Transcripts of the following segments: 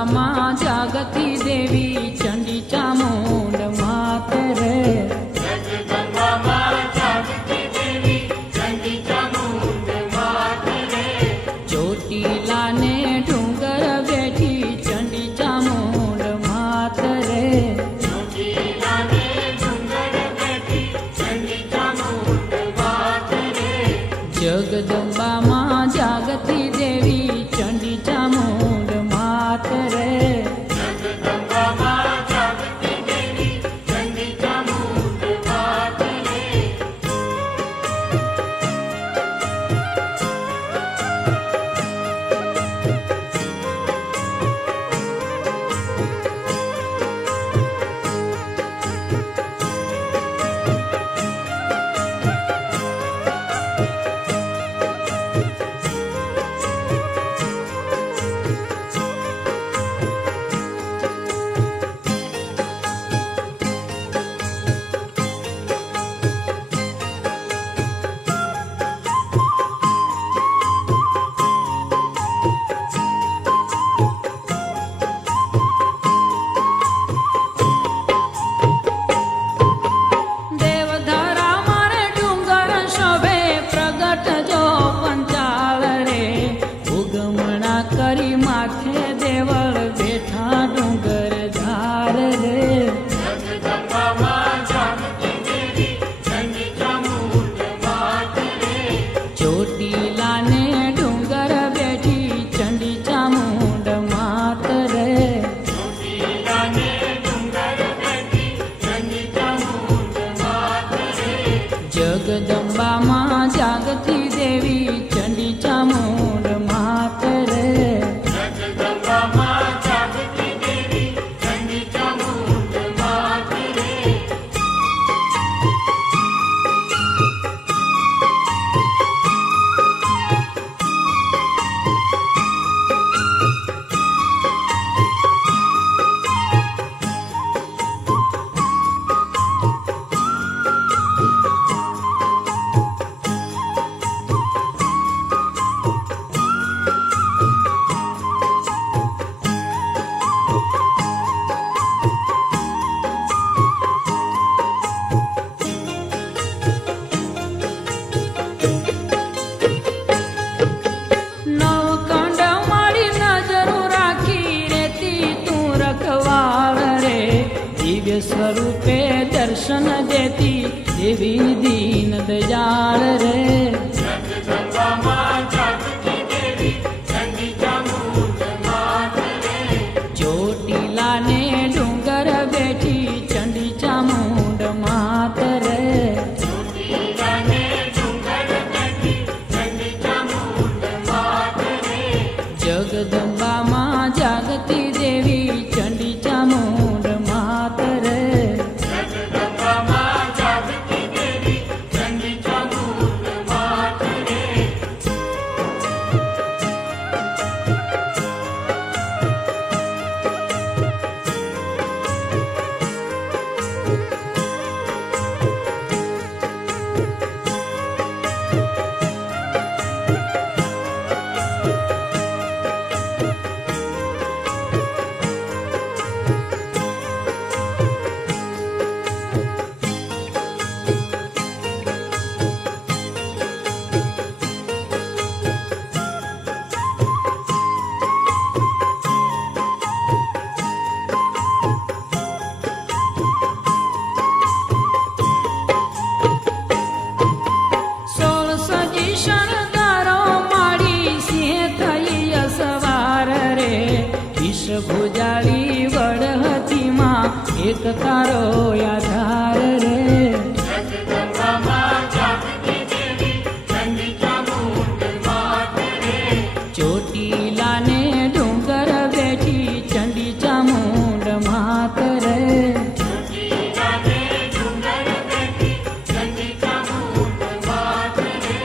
જગદંબામાં જાગતી દેવી ચંડી ચામુંડ માત રે. જગદંબામાં જાગતી દેવી ચંડી ચામુંડ માત રે. ચોટીલાને ડુંગર બેઠી ચંડી ચામુંડ માત રે. ચોટીલાને ડુંગર બેઠી ચંડી ચામુંડ માત રે. જગદંબામાં જાગતી દેવી ચંડી ચામુંડ માત રે. જગદંબામાં જાગતી દેવી ચંડી ચામુંડ માત રે. દેવધરા મારે ડુંગર શોભે પ્રગટ જો પંચાળ રે. ઉગમણા કરી માથે દેવળ બેઠા ડુંગર ધાર રે. જગદંબામાં જાગતી દેવી ચંડી ચામુંડ માત રે. ચોટીલાને ડુંગર બેઠી ચંડી ચામુંડ માત રે. ચોટીલાને ડુંગર બેઠી ચંડી ચામુંડ માત રે. જગદંબામાં જાગતી દેવી ચંડી ચામુંડ માત રે. જગદંબામાં જાગતી દેવી ચંડી ચામુંડ માત રે. નવખંડ મારી નજરો રાખી રેતી તું રખવાળ રે. દિવ્ય સ્વરૂપે દર્શન દેતી દેવી દીન દયાળ રે. જગદંબામાં જાગતી દેવી ચંડી ચામુંડ માત રે. ચોટીલાને ડુંગર બેઠી ચંડી ચામુંડ માત રે. ચોટીલાને ડુંગર બેઠી ચંડી ચામુંડ માત રે. જગદંબામાં જાગતી દેવી ચંડી ચામુંડ માત રે. જગદંબામાં જાગતી દેવી ચંડી ચામુંડ માત રે. સોળ સજી શણગારો માડી સિંહ થઈ અસવાર રે. વિષ ભુજાળી વડહતીમાં એક તારો આધાર રે. જગદંબામાં જાગતી દેવી ચંડી ચામુંડ માત રે. ચોટીલાને ડુંગર બેઠી ચંડી ચામુંડ માત રે. ચોટીલાને ડુંગર બેઠી ચંડી ચામુંડ માત રે.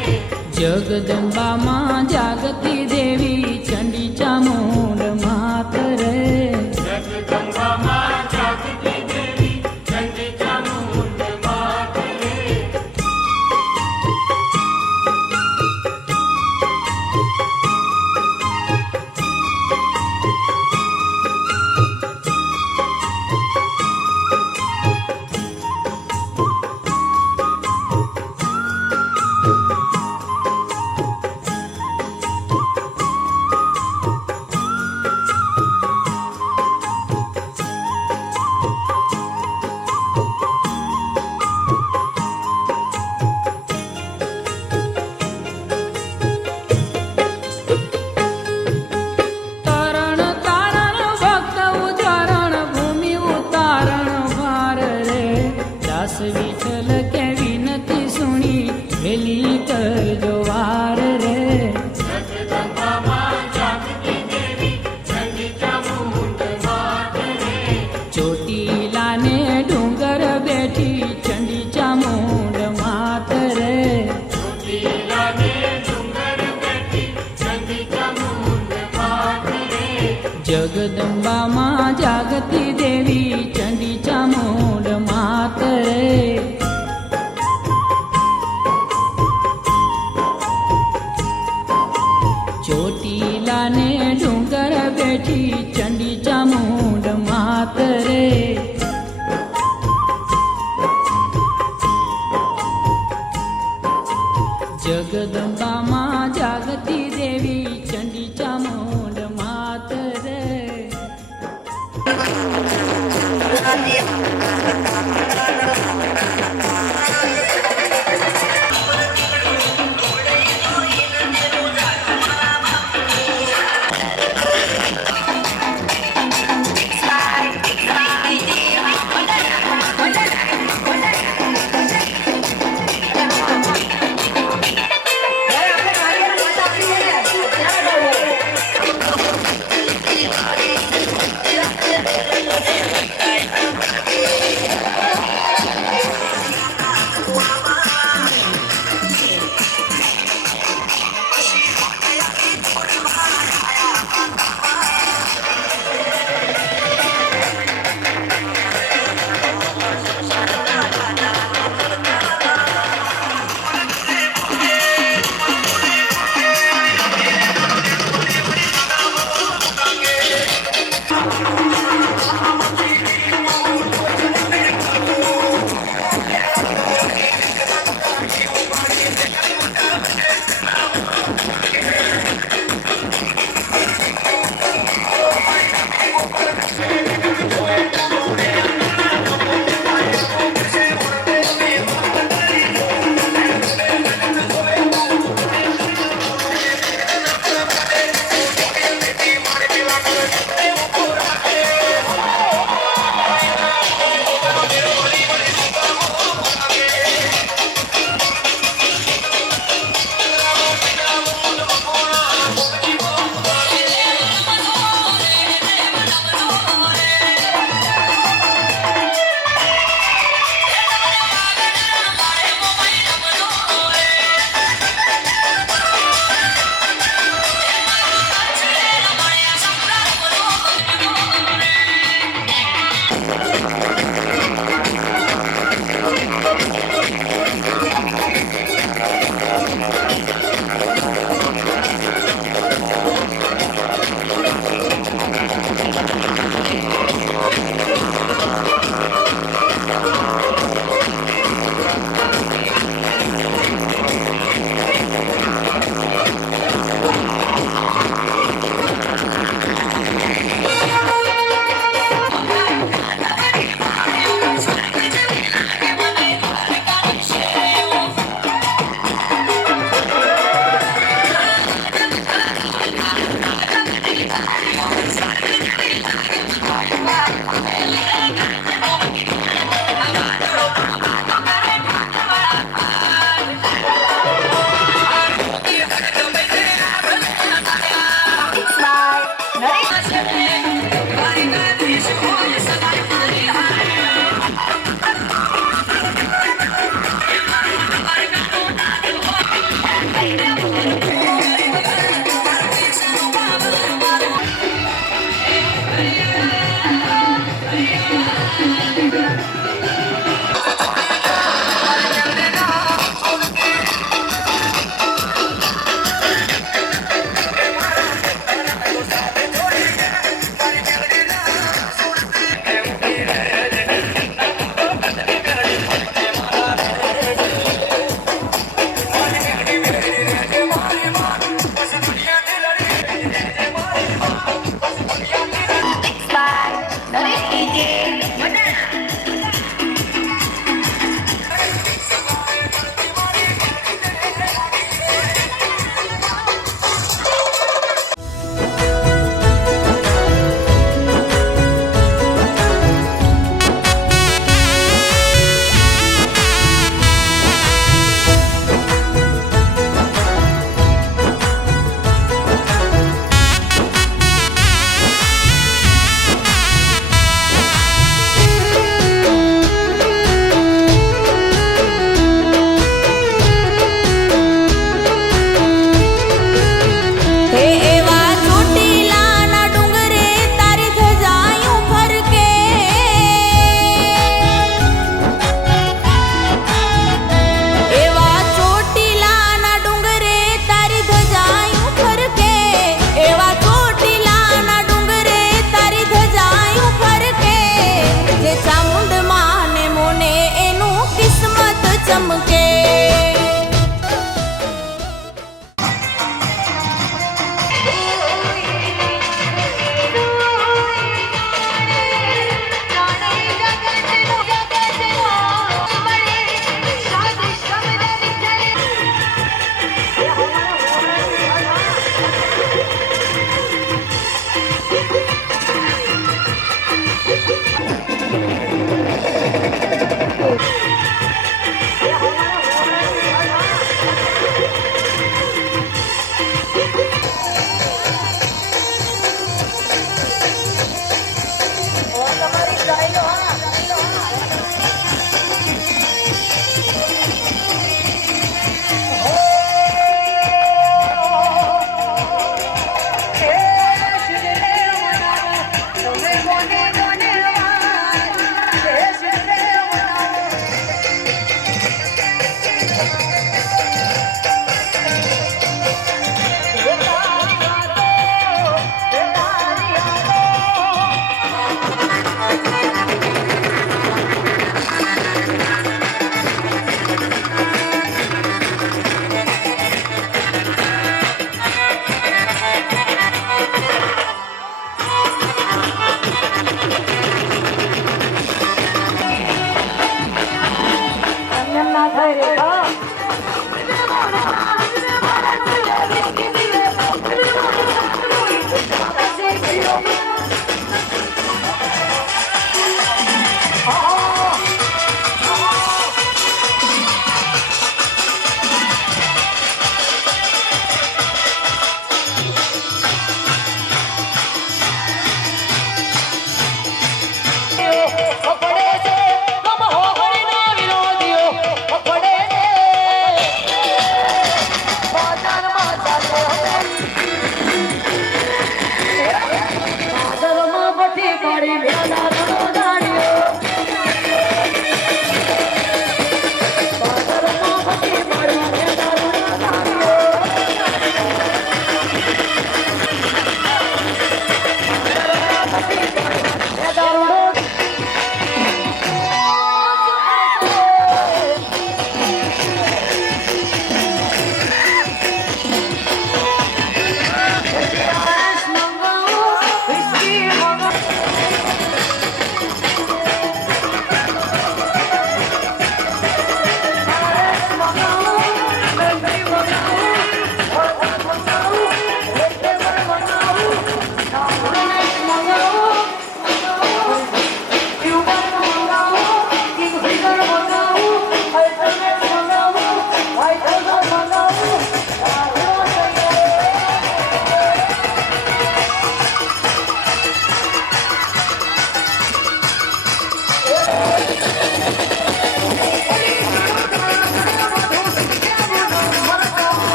જગદંબામાં જાગતી દેવી ચંડી ચામુંડ માત રે. જગદંબામાં જાગતી દેવી ચંડી ચામુંડ માત રે. देवीची चंडी चामुंड मात रे जगदंबा मा जागती देवी चंडी चामुंड मात रे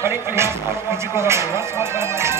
ફરી બીજી કોઈ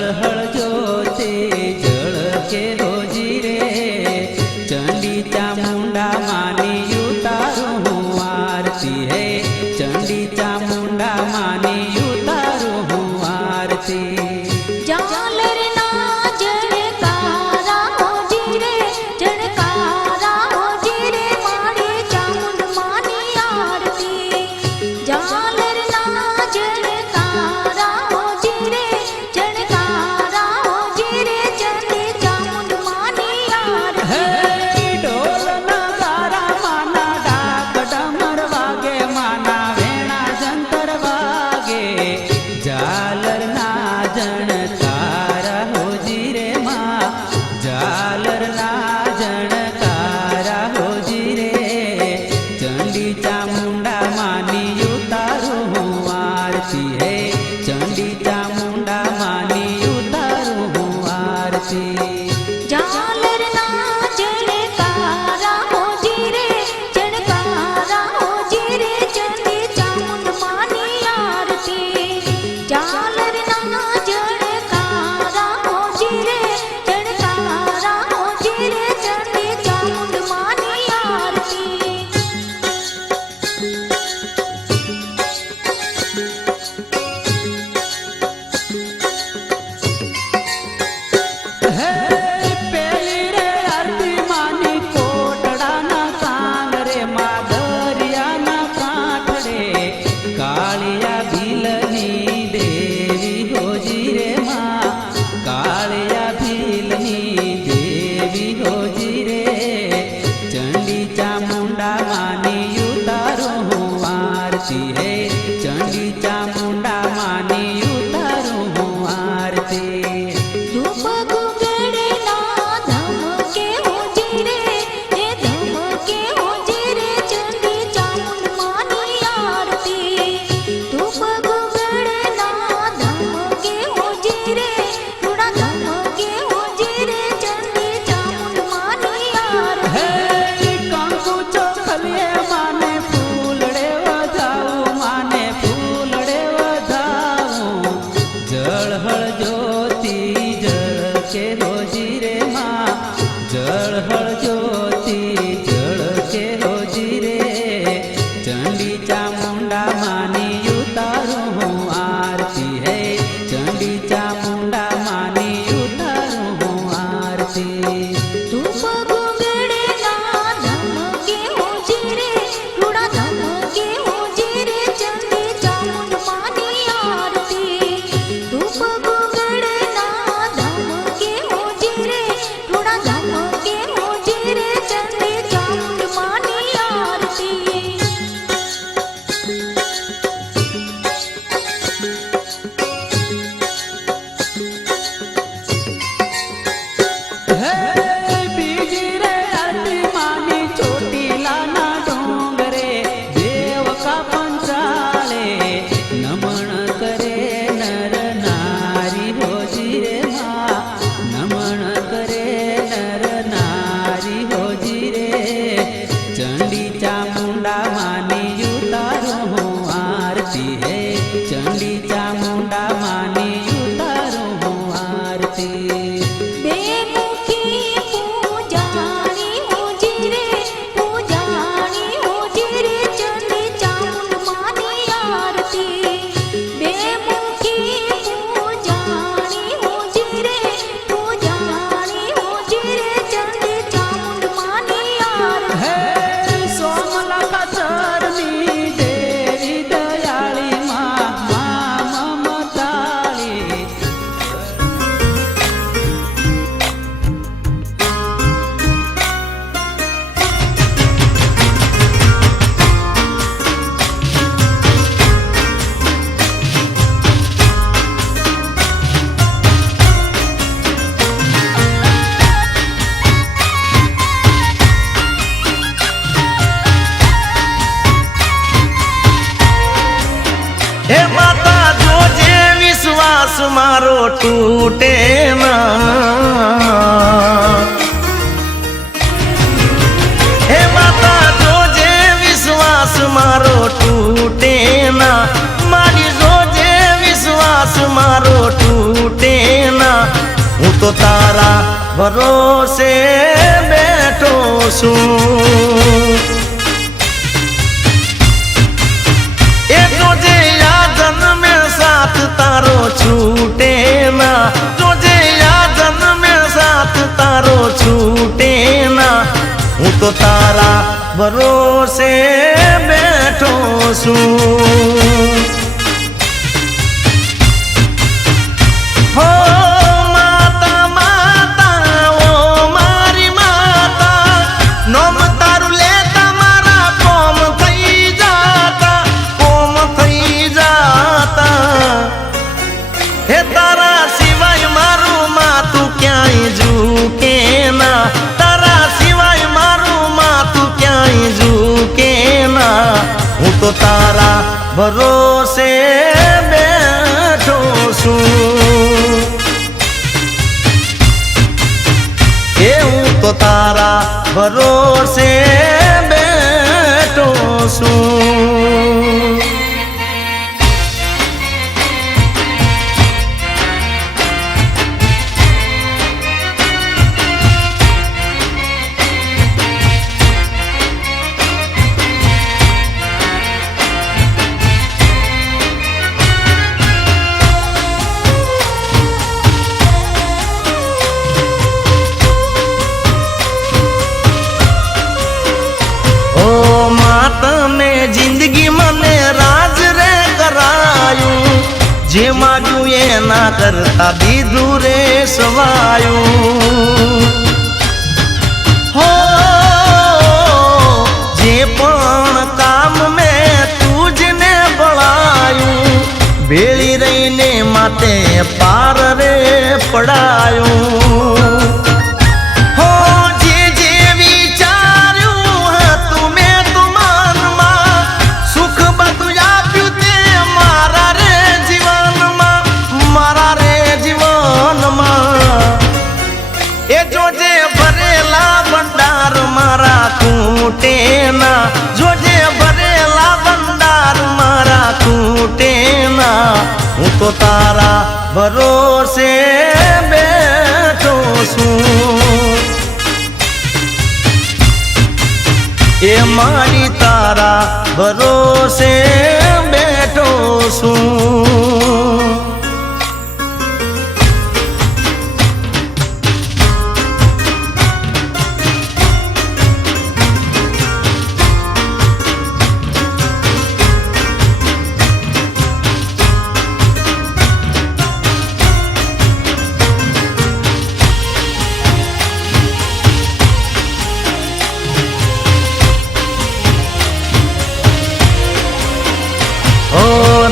જળહળ જ્યોતિ ઝળકે રોજી રે ચંડી ચામુંડા માની ઉતારું હું આરતી હે ચંડી ચામુંડા માની ઉતારું હું આરતી ઝાલરના જણકારા હોજી રે જણકારા હોજી રે મારી ચામુંડ માની આરતી ઝાલરના જણકારા હોજી રે જણકારા હોજી રે ચંડી ચામુંડ માની હે આરતી ઢોલ નગારા માના ડાક ડમર વાગે માના વેણા જંતર વાગે ઝાલરના જણકારા હોજી રે માં ઝાલરના જણકારા હોજી રે ચંડી ચામુંડા માની ઉતારું હું આરતી હે ચંડી ચામુંડા માની ઉતારું હું આરતી ઝાલરના જણકારા હોજી રે જણકારા હોજી રે ચંડી ચામુંડ માની આરતી ઝાલરના જણકારા હોજી રે જણકારા હોજી રે ચંડી ચામુંડ માની આરતી હે પેલી રે આરતી માની કોટડાના કાંગ રે માં દરિયાના કાંઠડે કાળિયા ભીલની દેવી હોજી રે માં કાળિયા ભીલની દેવી હોજી રે ચંડી ચામુંડા માની ઉતારું હું આરતી હે ચંડી ચામુંડા માની ઉતારું હું આરતી ધૂપ ગુગડે ના ધમકે હોજી રે એ ધમકે હોજી રે ચંડી ચામુંડ માની આરતી ધૂપ ગુગડે ના ધમકે હોજી રે થોડા ધમકે હોજી રે ચંડી ચામુંડ માની હે આરતી કંકુ ચોખલીએ માને ફૂલડે વધાવું માને ફૂલડે વધાવું જળહળ જ્યોતિ ઝળકે રોજી રે માં જળહળ જ્યોતિ ઝળકે રોજી રે ચંડી ચામુંડા માની ઉતારું હું આરતી હે ચંડી ચામુંડા માની ઉતારું હું આરતી ધૂપ ગુગડે ના ધમકે હોજી રે થોડા ધમકે હોજી રે ચંડી ચામુંડ માની આરતી ધૂપ ગુગડે ના ધમકે હોજી રે થોડા ધમકે હોજી રે ચંડી ચામુંડ માની આરતી હે બીજી રે આરતી માની ચોટીલાના ડોંગરે દેવકા પંચાળે નમણ કરે નર નારી હોજી રે માં નમણ કરે નર નારી હોજી રે ચંડી ચામુંડા માની ઉતારું હું આરતી હે ચંડી ચામુંડા માની ઉતારું હું આરતી બેમુખી પૂજાણી હોજી રે પૂજાણી હોજી રે ચંડી ચામુંડ માની આરતી બેમુખી પૂજાણી હોજી રે પૂજાણી હોજી રે ચંડી ચામુંડ માની હે આરતી સોમલખા ચરની દેવી દયાળી માં મમતાળી હે માતા જોજે વિશ્વાસ મારો તૂટે ના હે માતા જોજે વિશ્વાસ મારો તૂટે ના મારી જોજે વિશ્વાસ મારો તૂટે તો તારા ભરોસે બેઠો છું એ જોજે આ જન્મે સાથ તારો છૂટે ના જોજે આ જન્મે સાથ તારો છૂટે ના હું તો તારા ભરોસે બેઠો છું હો માતા માતા ઓ મારી માતા નોમ તારું લેતા મારા કોમ થઈ જાતા હે તારા સિવાય મારું માથું ક્યાંય ઝૂકે ના તારા સિવાય મારું માથું ક્યાંય ઝૂકે ના હું તો તારા ભરોસે બેઠો છું એ હું તો તારા ભરોસે બેઠો છું જિંદગી મને રાજ રે કરાયું જે માગ્યું એના કરતા દીધું રે સવાયું હો જે પણ કામ મેં તુજને બળાયું ભેળી રહીને માતે પાર રે પડાયું તૂટે ના જોજે ભરેલા ભંડાર મારા તૂટે ના હું તો તારા ભરોસે બેઠો છું એ મારી તારા ભરોસે બેઠો છું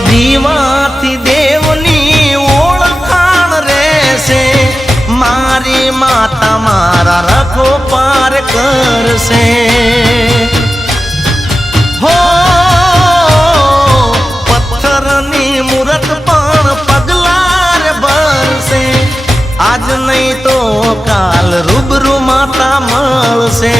દીવાથી દેવની ઓળખાણ રહેશે મારી માતા મારા રખો પાર કરશે હો પથ્થરની મૂરત પણ પગલાર ભરશે આજ નહીં તો કાલ રૂબરૂ માતા મળશે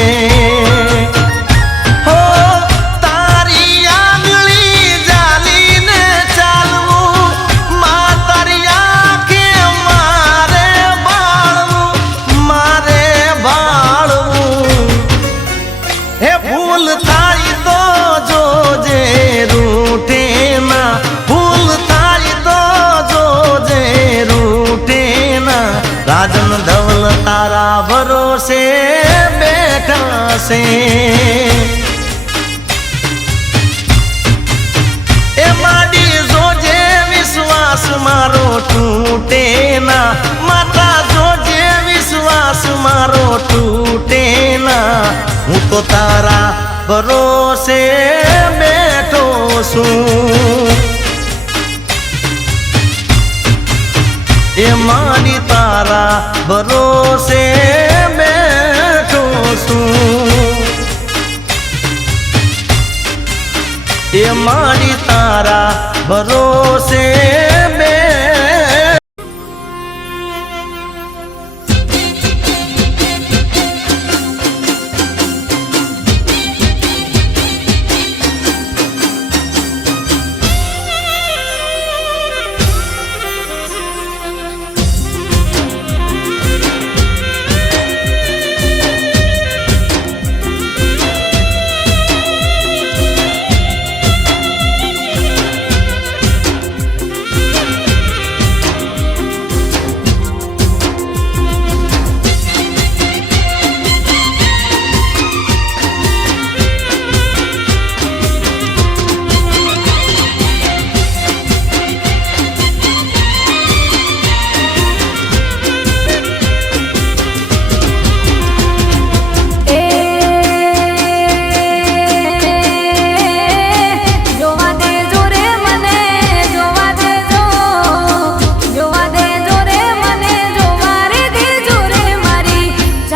રાજન ધવલ તારા ભરોસે બેઠા છે એ માડી જોજે વિશ્વાસ મારો તૂટે ના માતા જોજે વિશ્વાસ મારો તૂટે ના હું તો તારા ભરોસે બેઠો છું એ મારી તારા ભરોસે બેઠો છું એ મારી તારા ભરોસે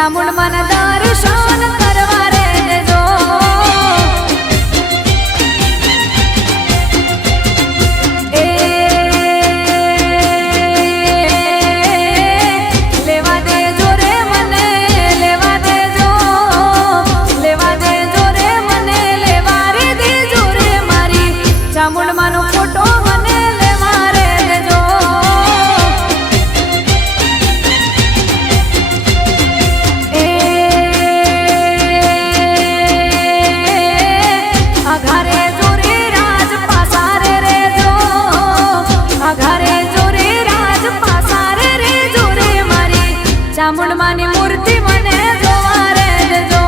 ચામુંડમાના દર્શન કરવા રે દેજો એ લેવા દેજો રે મને લેવા દેજો રે મને લેવા રે દેજો રે મારી ચામુંડમાનો ફોટો મને લેવા રે દેજો એ અઘારે જોરે રાજ પાસારે રેજો અઘારે જોરે રાજ પાસારે રેજો રે મારી ચામુંડમાની મૂર્તિ મને જોવા રે દેજો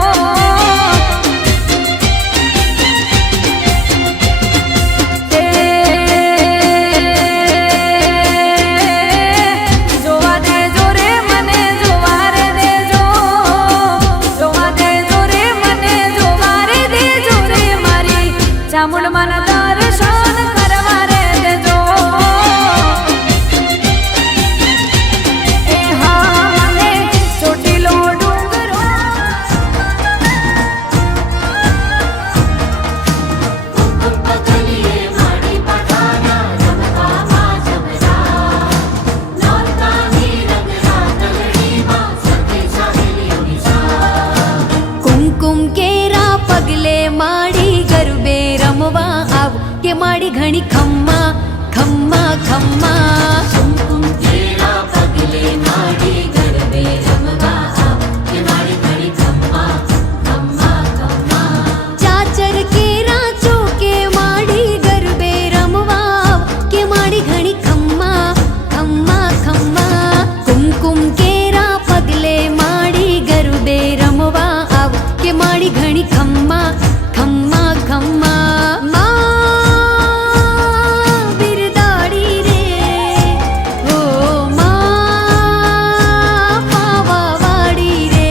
જોવા દેજો રે મને જોવા રે દેજો જોવા દેજો રે મને જોવા રે દેજો રે મારી ચામુંડમાના દર્શન કરવા રે દેજો એ હા મને ચોટીલો ડુંગરો પગલીએ માડી પઠાના રમવામાં જમરા નોરતાની રંગના તલડીમાં સખી સહેલીઓની સા કુમકુમ કેરા પગલે માડી ગરબે રમવા આવ કે માડી ઘણી ખમ્મા ખમ્મા ખમ્મા કુમકુમ કેરા પગલે માડી ગરબે રમવા આવ કે મારી ઘડી ખમ્મા ખમ્મા ખમ્મા ચાચર કેરા ચોકે માડી ગરબે રમવા આવ કે માડી ઘણી ખમ્મા ખમ્મા ખમ્મા કુમકુમ કેરા પગલે માડી ગરબે રમવા આવ કે માડી ઘણી ખમ્મા ખમ્મા ખમ્મા માં બિરદાડી રે ઓ માં પાવાવાડી રે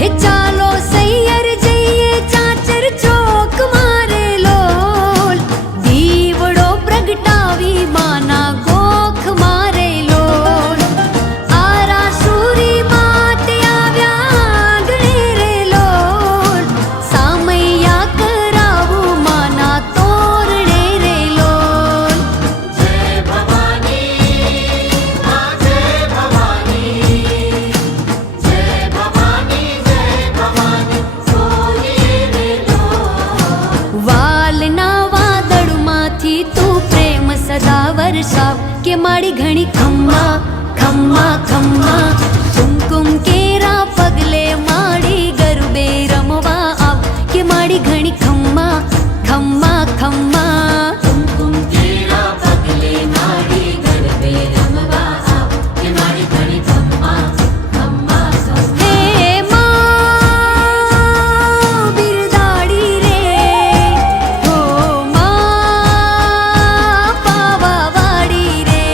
હે ચાલો સૈયર જઈએ ચાચર ચોક મારે લોલ દીવડો પ્રગટાવી માના ગોખ મારે લોલ આરા સુરી માતે આવ્યા ગણે રે લોલ સામૈયા કરાવું માના તોરણે રે લોલ જય ભવાની મા જય ભવાની જય ભવાની બોલીએ રે લો વાલના વાદળમાંથી તું પ્રેમ સદા વરસાવ કે માડી ઘણી ખમ્મા ખમ્મા ખમ્મા કુમકુમ કેરા પગલે માડી ગરબે રમવા આવ કે માડી ઘણી ખમ્મા ખમ્મા ખમ્મા કુમકુમ કેરા પગલે માડી ગરબે રમવા આવ કે મારી ઘડી ખમ્મા ખમ્મા ખમ્મા હે માં બિરદાડી રે હો માં પાવાવાડી રે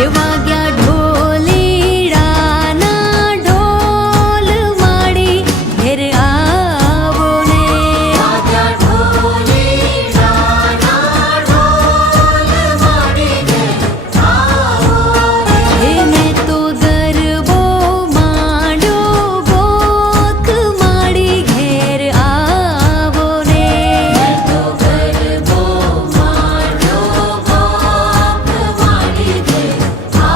હે વાગ્યા ઢોલીડાના ઢોલ માડી ઘેર આવો ને વાગ્યા ઢોલીડાના ઢોલ માડી ઘેર આવો હે મેં તો ગરબો માંડ્યો ગોખ માડી ઘેર આવો ને તો ગરબો માંડ્યો ગોખ માડી ઘેર આવો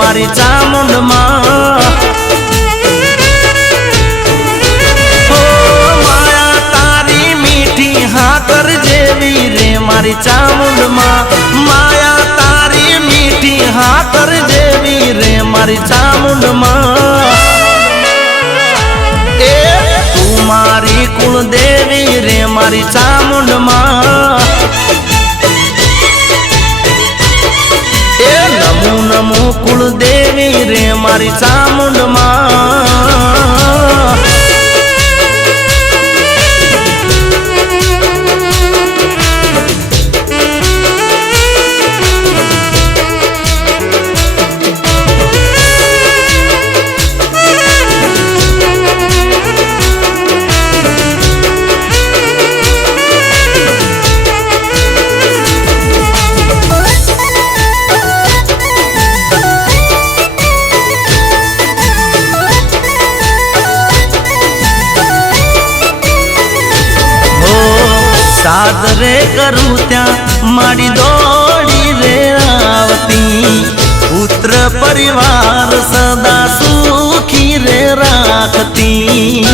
મારી ચામુંડમાં માયા તારી મીઠી હાકર જેવી રે મારી ચામુંડમાં માયા તારી મીઠી હાકર જેવી રે મારી ચામુંડમાં એ તું મારી કુળદેવી રે મારી ચામુંડમાં એ નમો નમો કુળદેવી રે મારી ચામુંડમાં સાદરે કરું ત્યાં મારી દોડી રે આવતી પુત્ર પરિવાર સદા સુખી રે રાખતી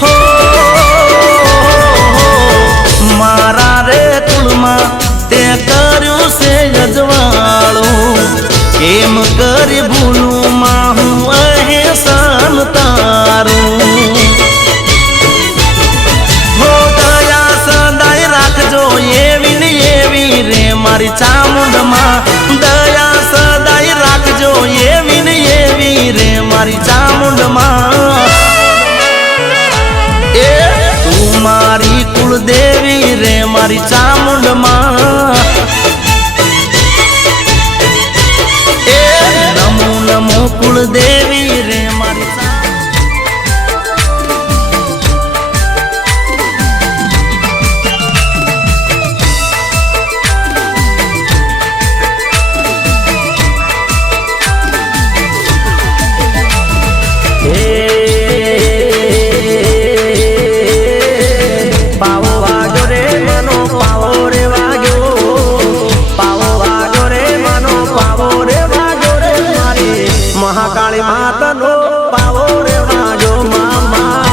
હો મારા રે કુળમાં તે કર્યું છે અજવાળું કેમ કરી ભૂલું માં હું અહેસાન તારું મારી ચામુંડમાં દયા સદાય રાખજો એવી ને એવી રે મારી ચામુંડમાં એ તું મારી કુળદેવી રે મારી ચામુંડમાં એ નમો નમો કુળદેવી રે મારી મહાકાળી માતાનો પાવો રે વાજો મામા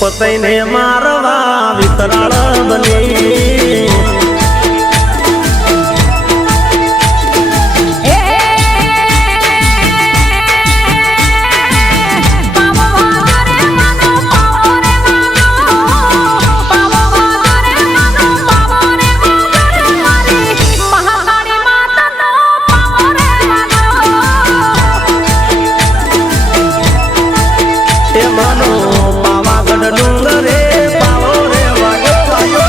પતઈને મારવા વિતરાળ બની ડુંગરે પાવો રે વાજો વાજો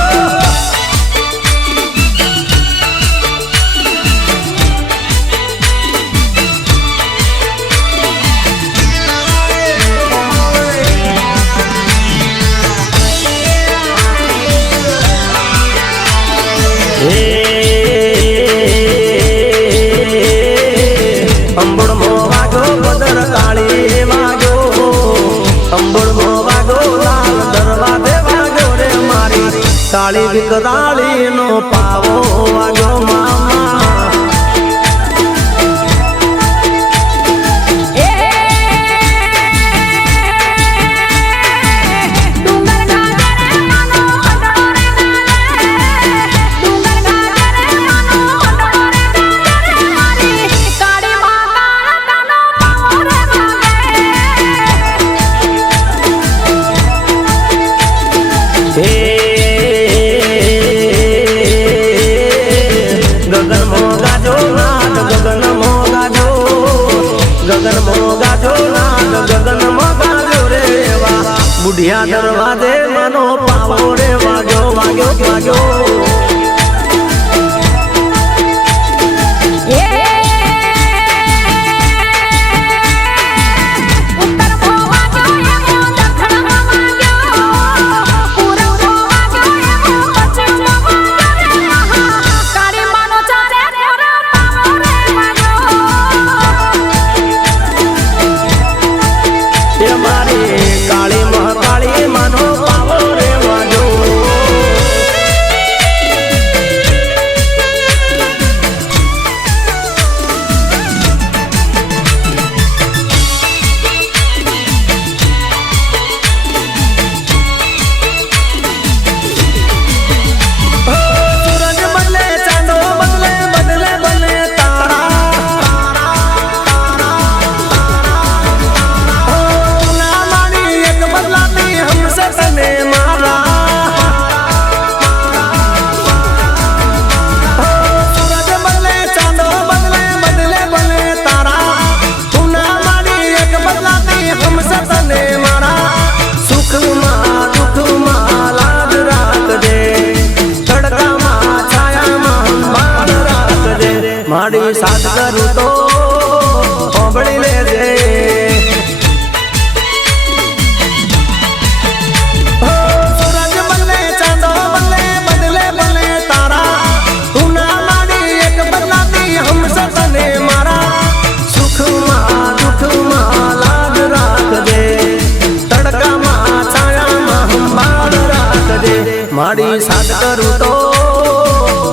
અંબળ મો વાજો બદર કાળી વાજો અંબળ મો કાળી વિકરાળી નો પાવો વાજો મામા બુઢિયા દરવાજે માનો પાવો રે વાગ્યો વાગ્યો વાગ્યો મારી સાથ કરું તો સાંભળી લેજે સૂરજ બદલે ચાંદો બદલે બદલે બદલે તારા તું ના મારી એક બદલાતી હમસર તને મારા સુખમાં દુઃખમાં લાગ રાખજે તડકામાં છાયામાં સંભાળ રાખજે મારી સાથ કરું તો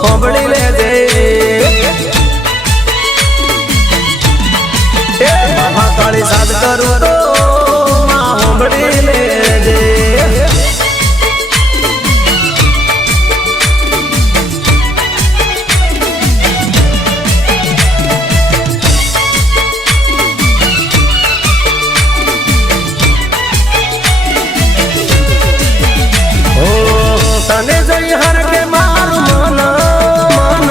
સાંભળી લેજે મહાકાળી સાથ કરું તો સાંભળી લેજે તને જઈ હર કે મારું મન મન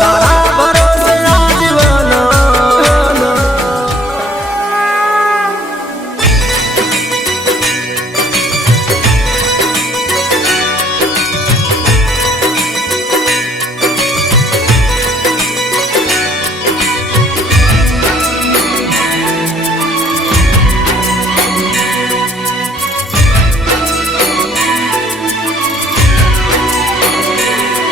તારા ભરોસે આજીવન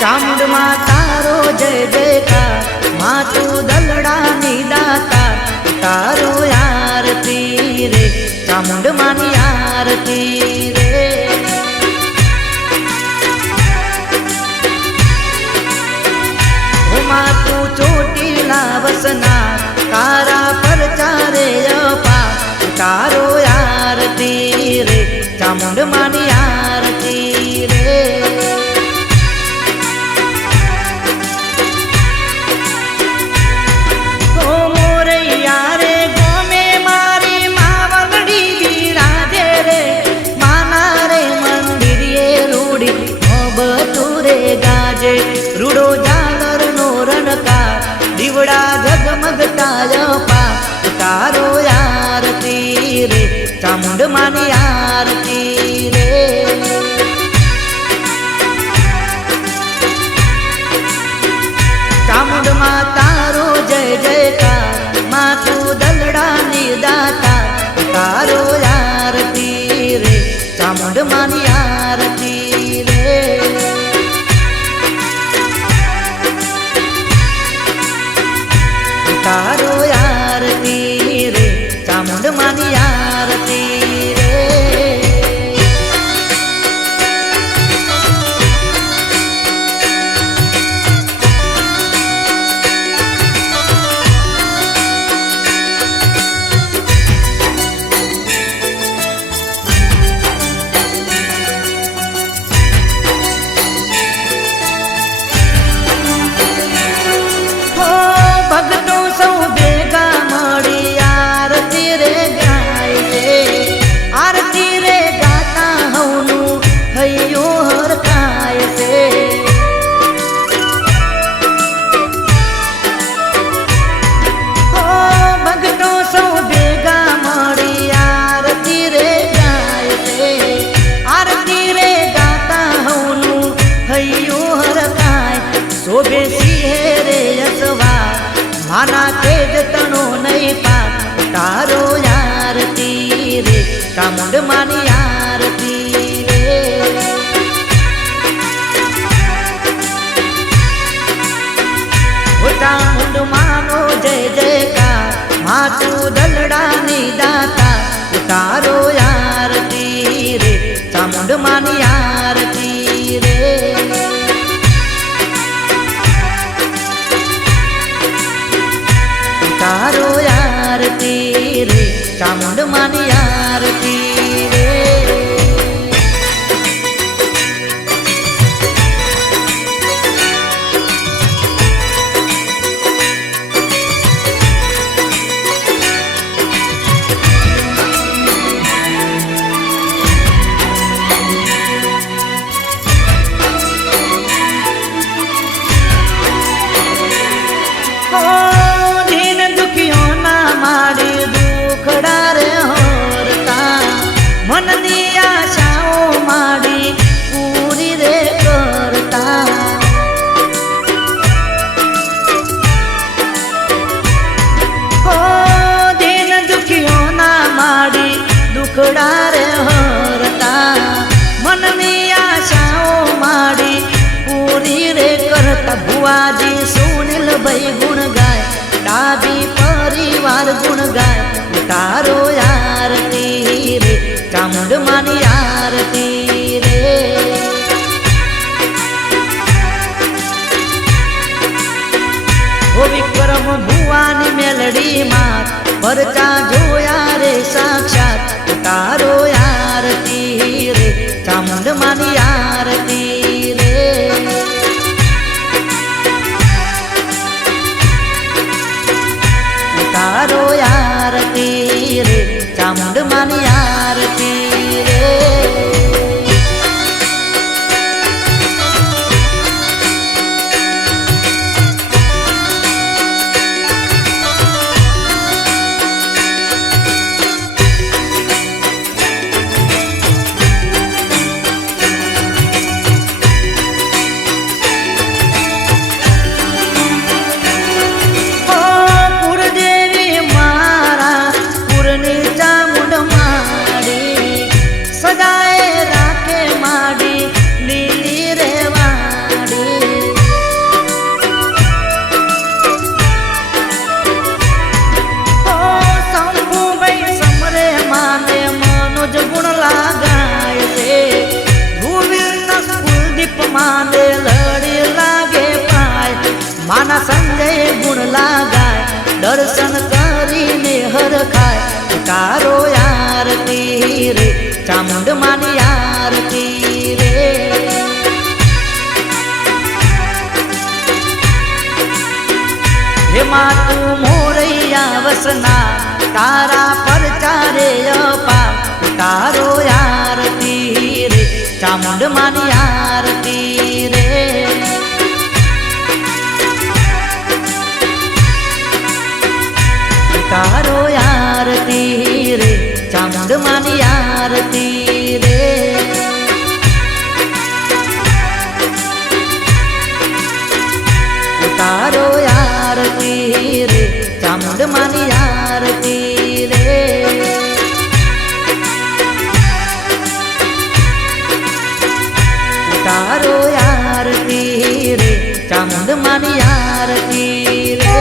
ચામુંડમાં તારો જય જયકાર માતું દલડાની દાતા તારો આરતી રે ચામુંડમાની આરતી રે ઓ માતું ચોટીલા વસનાર તારા પર ચારે અપા તારો આરતી રે ચામુંડમાની આરતી રે રૂડો જાગર નો રણકાર દીવડા ઝગમગતા પા તારો આરતી રે ચામુંડમાની આરતી રે ચામુંડમાં તારો જય જયકાર માતું દલડાની દાતા તારો આરતી રે ચામુંડમાની આરતી રે તારો આરતી રે ચામુંડમાની આરતી રે ચામુંડ માની આરતી રે તારો આરતી રે ચામુંડ માની આરતી રે મનની આશાઓ માડી પૂરી રે કરતા હો દિન દુખીઓના માડી દુખડા રે હરતા મનની આશાઓ માડી પૂરી રે કરતા ભુવાજી સુનિલ ભાઈ ગુણ ગાય ડાબી પરિવાર ગુણ ગાય તારો આરતી રે ચામુંડ માની આરતી રે ઓ વિક્રમ ભુવાની મેલડી માં પરચા જોયા રે સાક્ષાત તારો આરતી રે ચામુંડ માની આરતી રે તારો આરતી રે ચામુંડ માની આરતી રે માને લડી લાગે પાય માના સંજય ગુણ લાગાય દર્શન કરીને હરખાય તારો આરતી રે ચામુંડ માની આરતી રે હે મા તું મોરૈયા વસના તારા પર ચારે અપા તારો આરતી રે ચામુંડ માની આરતી રે તારો આરતી રે ચામુંડ માની આરતી રે તારો આરતી રે ચામુંડ માની આરતી રે તારો આરતી રે ચામુંડ માની આરતી રે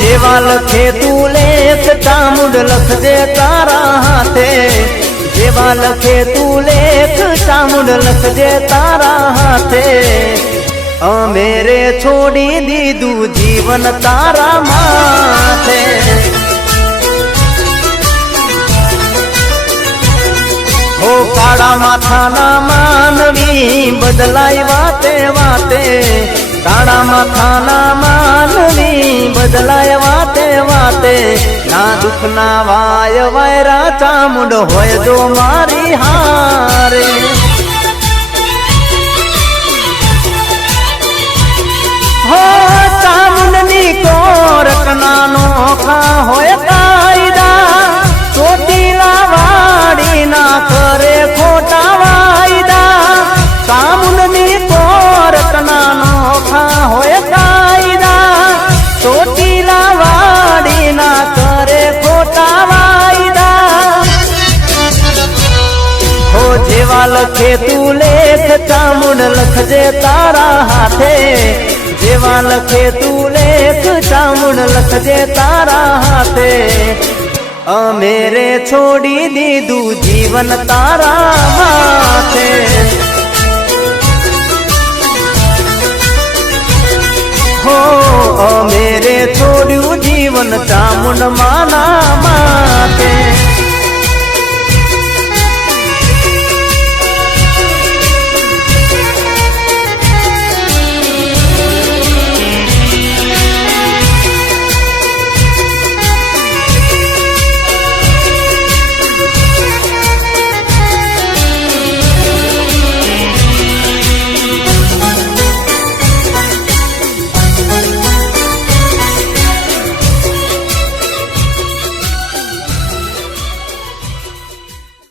જેવા લખે તું લેખ ચામુંડ લખજે તારા હાથે જેવા લખે તું લેખ ચામુંડ લખજે તારા હાથે અમે રે છોડી દીધું જીવન તારા માથે હો કાળા માથાના માનવી બદલાય વાતે વાતે કાળા માથાના માનવી બદલાય વાતે વાતે ના દુઃખ ના વાય વાયરા ચામુંડ હોય જો મારી હારે હો ચામુંડની કોરક ના નોખા હોય કાયદા ચોટીલા વાડી ના કરે ખોટા વાયદા ચામુંડની કોરક ના નોખા હોય કાયદા ચોટીલા વાડી ના કરે ખોટા વાયદા હો જેવા લખે તું લેખ ચામુંડ લખજે તારા હાથે જેવા લખે તું લેખ ચામુંડ લખજે તારા હાથે અમે રે છોડી દીધું જીવન તારા